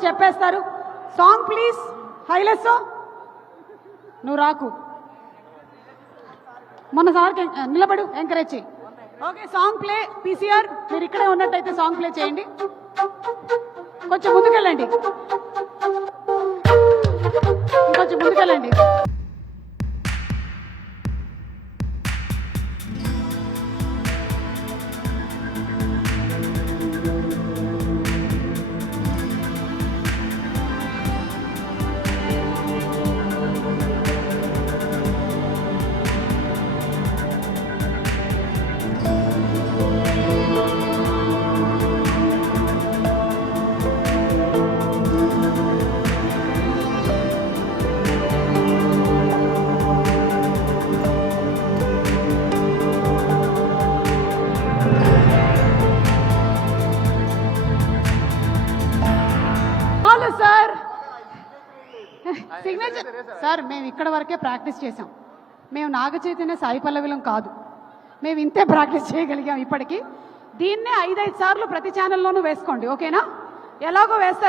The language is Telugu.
స్టెప్ వేస్తారు. Song please. హైలెస్ నువ్వు రాకు, మొన్న సార్కి నిలబడు, ఎంకరేజ్ చేయి. Okay, song play. పీసీఆర్ మీరు ఇక్కడే ఉన్నట్టయితే సాంగ్ ప్లే చేయండి. కొంచెం ముందుకెళ్ళండి, ఇంకొంచెం ముందుకెళ్ళండి. సార్ సిగ్నేచర్ సార్, మేము ఇక్కడ వరకే ప్రాక్టీస్ చేసాం. మేము నాగ చైతన్య సాయి పల్లవిలం కాదు. మేము ఇంతే ప్రాక్టీస్ చేయగలిగాం ఇప్పటికీ. దీన్నే 5-5 సార్లు ప్రతి ఛానల్లోనూ వేసుకోండి, ఓకేనా? ఎలాగో వేస్తారు.